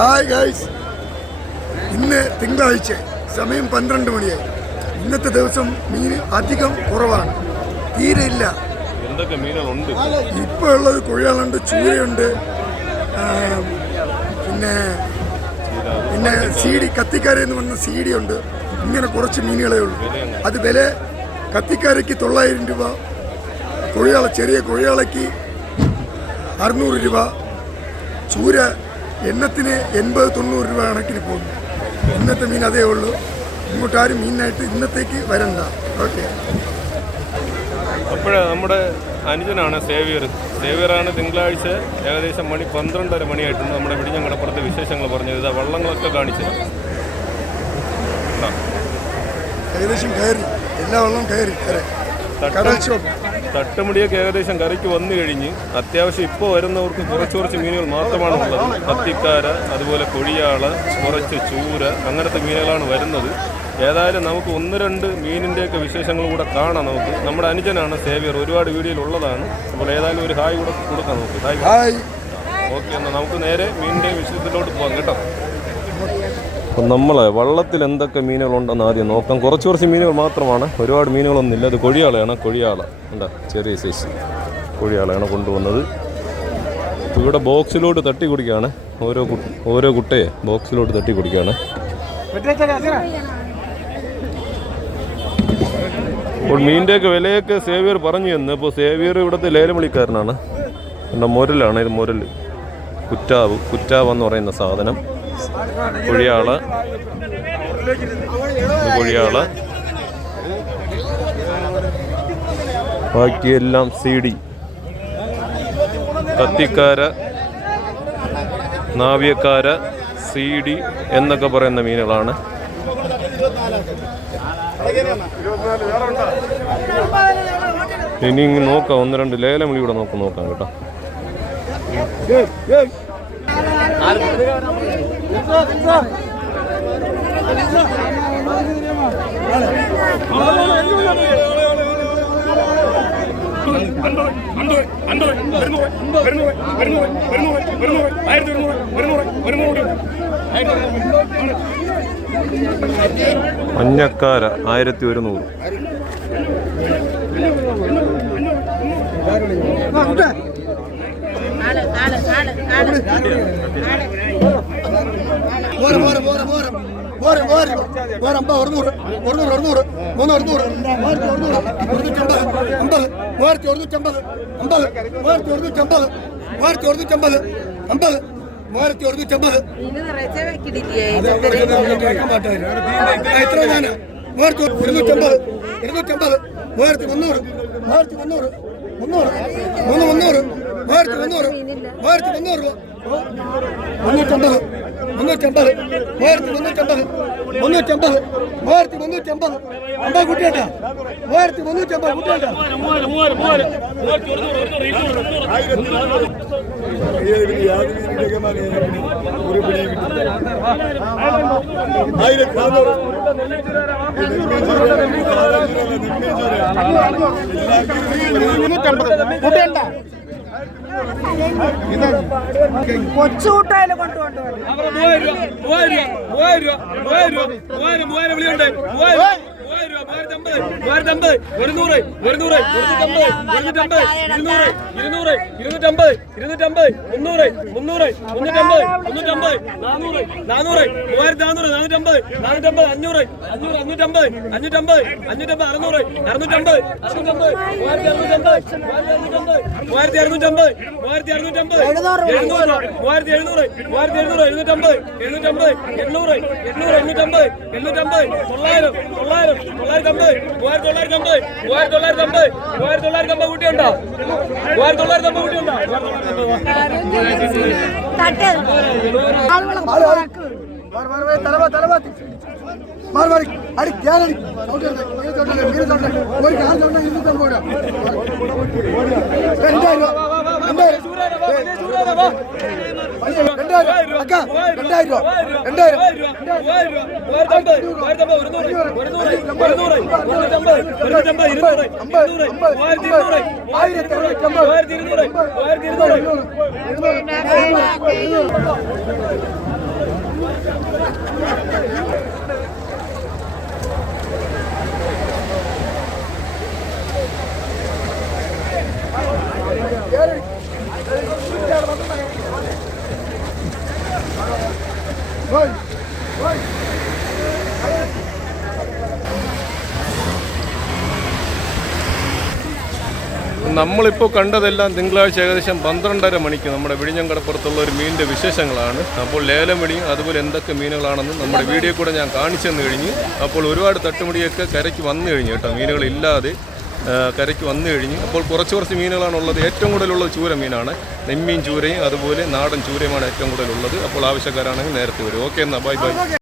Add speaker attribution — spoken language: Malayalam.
Speaker 1: ഹായ് ഗൈസ് ഇന്ന് തിങ്കളാഴ്ച സമയം പന്ത്രണ്ട് മണിയായി. ഇന്നത്തെ ദിവസം മീൻ അധികം കുറവാണ്. തീരെ ഇല്ല. ഇപ്പോൾ ഉള്ളത് കുഴികളുണ്ട് ചൂരയുണ്ട് പിന്നെ പിന്നെ സീഡി കത്തിക്കാര എന്ന് പറഞ്ഞ സീഡി ഉണ്ട് ഇങ്ങനെ കുറച്ച് മീനുകളേ ഉള്ളൂ. അത് വില കത്തിക്കാരയ്ക്ക് തൊള്ളായിരം രൂപ കുഴിയാള ചെറിയ കുഴിയാളയ്ക്ക് അറുന്നൂറ് രൂപ ചൂര എണ്ണത്തിന് എൺപത് തൊണ്ണൂറ് രൂപ കണക്കിന് പോകുന്നു ഇന്നത്തെ മീൻ അതേ ഉള്ളൂ. ഇങ്ങോട്ടാരും മീനായിട്ട് ഇന്നത്തേക്ക് വരണ്ട. ഓക്കെ.
Speaker 2: അപ്പോഴേ നമ്മുടെ അനുജനാണ് സേവിയർ. സേവിയറാണ് തിങ്കളാഴ്ച ഏകദേശം മണി പന്ത്രണ്ടര മണിയായിട്ടുണ്ട് നമ്മുടെ വിടിഞ്ഞങ്കടപ്പുറത്തെ വിശേഷങ്ങൾ പറഞ്ഞത്. ഇതാ വള്ളങ്ങളൊക്കെ കാണിച്ചത്
Speaker 1: ഏകദേശം കയറി. എല്ലാ വെള്ളവും കയറി. കയറി
Speaker 2: തട്ടുമുടിയൊക്കെ ഏകദേശം കരയ്ക്ക് വന്നു കഴിഞ്ഞ് അത്യാവശ്യം ഇപ്പോൾ വരുന്നവർക്ക് കുറച്ച് കുറച്ച് മീനുകൾ മാത്രമാണ് ഉള്ളത് കത്തിക്കാര അതുപോലെ കൊഴിയാൾ കുറച്ച് ചൂര അങ്ങനത്തെ മീനുകളാണ് വരുന്നത്. ഏതായാലും നമുക്ക് ഒന്ന് രണ്ട് മീനിന്റെയൊക്കെ വിശേഷങ്ങൾ കൂടെ കാണാം നമുക്ക്. നമ്മുടെ അനുജനാണ് സേവിയർ. ഒരുപാട് വീഡിയോയിൽ ഉള്ളതാണ് അപ്പോൾ ഏതായാലും ഒരു ഹായ് കൂടെ കൊടുക്കാം നമുക്ക്. ഹായ്.
Speaker 1: ഹായ്.
Speaker 2: ഓക്കെ എന്നാൽ നമുക്ക് നേരെ മീനിന്റെ വിഷയത്തിലോട്ട് പോകാം കേട്ടോ. അപ്പം നമ്മൾ വള്ളത്തിൽ എന്തൊക്കെ മീനുകളുണ്ടെന്ന് ആദ്യം നോക്കാം. കുറച്ച് കുറച്ച് മീനുകൾ മാത്രമാണ്. ഒരുപാട് മീനുകളൊന്നും ഇല്ല അത് കൊഴിയാളയാണ് കൊഴിയാള. എന്താ ചെറിയ സൈസ് കൊഴിയാളയാണ് കൊണ്ടുവന്നത്. ഇപ്പോൾ ഇവിടെ ബോക്സിലോട്ട് തട്ടി കുടിക്കുകയാണ് ഓരോ ഓരോ കുട്ടയെ ബോക്സിലോട്ട് തട്ടി കുടിക്കുകയാണ് അപ്പോൾ മീനിന്റെയൊക്കെ വിലയൊക്കെ സേവിയർ പറഞ്ഞു തന്നു അപ്പോൾ സേവിയർ ഇവിടുത്തെ ലേലവിളിക്കാരനാണ് എന്താ മുരലാണ് ഇത് മുരൽ കുറ്റാവ് കുറ്റാവെന്ന് പറയുന്ന സാധനം. കൊഴിയാൾ. കുഴിയാൾ. ബാക്കിയെല്ലാം സി ഡി കത്തിക്കാര നാവിയക്കാര സി ഡി എന്നൊക്കെ പറയുന്ന മീനുകളാണ്. ഇനി നോക്കാം. ഒന്ന് രണ്ട് ലേലം വിളി കൂടെ നോക്കാം നോക്കാം കേട്ടോ. മഞ്ഞക്കാര ആയിരത്തി ഒരുന്നൂറ്.
Speaker 3: ആൾ ആൾ ആൾ ആൾ.
Speaker 1: മോര മോര മോര മോര മോര മോര മോര അമ്പത് ഒരുന്നൂറ് ഒരുന്നൂറ് ഒരുന്നൂറ് മൂന്ന് ഒരുന്നൂറ് മൂവായിരത്തി ഒരുന്നൂറ് അമ്പത്. മൂവായിരത്തി ഒരുന്നൂറ്റമ്പത് അമ്പത്. മൂവായിരത്തി ഒരുന്നൂറ്റമ്പത് മൂവായിരത്തി ഒരുന്നൂറ്റമ്പത് അമ്പത്.
Speaker 3: നിറച്ച വെക്കിടില്ലേ
Speaker 1: എത്ര ഞാൻ. മൂവായിരത്തി മൂവായിരത്തി മുന്നൂറ്. മൂവായിരത്തി മുന്നൂറ്. മുന്നൂറ്. മൂന്ന് മുന്നൂറ്. മൂവായിരത്തി മുന്നൂറ്. മൂവായിരത്തി മുന്നൂറ്. മുന്നൂറ്റമ്പത്. മുന്നൂറ്റമ്പത്. മൂവായിരത്തി മുന്നൂറ്റമ്പത്. മുന്നൂറ്റമ്പത്. മൂവായിരത്തി മുന്നൂറ്റമ്പത്. അമ്പത് കുട്ടിയേട്ടാ മൂവായിരത്തി മുന്നൂറ്റമ്പത് കുട്ടിയേട്ടാ
Speaker 3: കൊച്ചുകൂട്ടായാലും കൊണ്ടുകൊണ്ടു
Speaker 4: മൂവായിരം രൂപ അമ്പത് മൂവായിരത്തി അമ്പത് ഒരുന്നൂറ് ഒരുന്നൂറ് ഇരുന്നൂറ്റമ്പത് ഇരുന്നൂറ് ഇരുന്നൂറ് ഇരുന്നൂറ്റമ്പത് ഇരുന്നൂറ്റമ്പത് മുന്നൂറ് മുന്നൂറ് മുന്നൂറ്റമ്പത് മുന്നൂറ്റമ്പത് നാനൂറ് നാനൂറ് മൂവായിരത്തി നാനൂറ് അഞ്ഞൂറ് അഞ്ഞൂറ് അഞ്ഞൂറ്റമ്പത് അഞ്ഞൂറ്റമ്പത് അറുന്നൂറ് അറുന്നൂറ്റമ്പത് അറുന്നൂറ്റമ്പത് മൂവായിരത്തി അറുന്നൂറ്റമ്പത് മൂവായിരത്തി അറുന്നൂറ്റമ്പത് മൂവായിരത്തി അറുന്നൂറ്റമ്പത് എഴുന്നൂറ് മൂവായിരത്തി എഴുന്നൂറ് മൂവായിരത്തി എഴുന്നൂറ് എഴുന്നൂറ്റമ്പത് എഴുന്നൂറ്റമ്പത് എണ്ണൂറ് എണ്ണൂറ് എണ്ണൂറ്റമ്പത് എണ്ണൂറ്റമ്പത് തൊള്ളായിരം തൊള്ളായിരം തൊള്ളായിരത്തി അമ്പത് മൂവായിരത്തി തൊള്ളായിരത്തി അമ്പത് മൂവായിരത്തി തൊള്ളായിരത്തി അമ്പത് മൂവായിരത്തി തൊള്ളായിരത്തി അമ്പത് കൂട്ടിയുണ്ടോ? മൂവായിരത്തി തൊള്ളായിരത്തി അമ്പത് കൂട്ടിയുണ്ടോ?
Speaker 3: തട്ട്
Speaker 1: മാറി മാറി അടി ഞാനടി ചവിട്ടരുത്. ഇങ്ങനെ ചവിട്ടരുത്. ഇങ്ങനെ ചവിട്ടരുത്. ഒരു കാൽ ചവിട്ടാൻ ഇരുന്നൂറ്റമ്പത് രൂപ. രണ്ടായിരം രൂപ. രണ്ടായിരം. രണ്ടായിരം. അക്ക, രണ്ടായിരം രൂപ. രണ്ടായിരം. ആയിരത്തി അറുന്നൂറ്റമ്പത്.
Speaker 2: നമ്മളിപ്പോൾ കണ്ടതെല്ലാം തിങ്കളാഴ്ച ഏകദേശം പന്ത്രണ്ടര മണിക്ക് നമ്മുടെ വിഴിഞ്ഞങ്കടപ്പുറത്തുള്ള ഒരു മീനിന്റെ വിശേഷങ്ങളാണ്. അപ്പോൾ ലേലം വിളിയും അതുപോലെ എന്തൊക്കെ മീനുകളാണെന്ന് നമ്മുടെ വീഡിയോ കൂടെ ഞാൻ കാണിച്ചു തന്നു കഴിഞ്ഞു അപ്പോൾ ഒരുപാട് തട്ടുമുടിയൊക്കെ കരയ്ക്ക് വന്നു കഴിഞ്ഞു കേട്ടോ മീനുകളില്ലാതെ കരയ്ക്ക് വന്നു കഴിഞ്ഞു. അപ്പോൾ കുറച്ച് കുറച്ച് മീനുകളാണുള്ളത്. ഏറ്റവും കൂടുതലുള്ളത് ചൂര മീനാണ്. നെമ്മീൻ ചൂരയും അതുപോലെ നാടൻ ചൂരയുമാണ് ഏറ്റവും കൂടുതലുള്ളത്. അപ്പോൾ ആവശ്യക്കാരാണെങ്കിൽ നേരത്തെ വരും. ഓക്കെ എന്നാൽ ബൈ ബൈ.